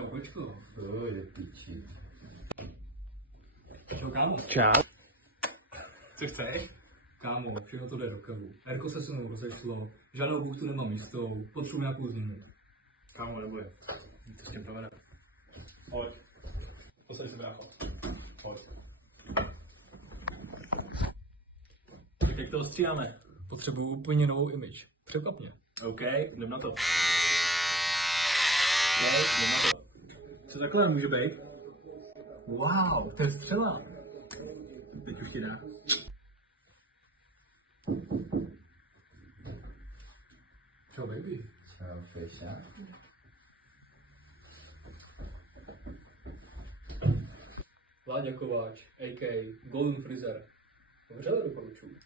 Čau, kočko. Je piči. Čau, kámo. Čau. Co chceš? Kámo, všechno to jde do kevu. Erko se mnou rozešlo, žádnou buchtu nemám jistou, potřebuji nějakou změnu. Kámo, neboj. To s tím povede. Pojď. Posaď se brácho. Pojď. Tak jak to ostříháme? Potřebuji úplně novou image. Překvap mě. OK, jdem na to. Jdem na to. Co takhle může být? Wow, to je střela. Teď už ti dá. Čau, baby. Čau, fešák. Láďa Kováč, a.k. Golden Freezer. Vřele doporučuji.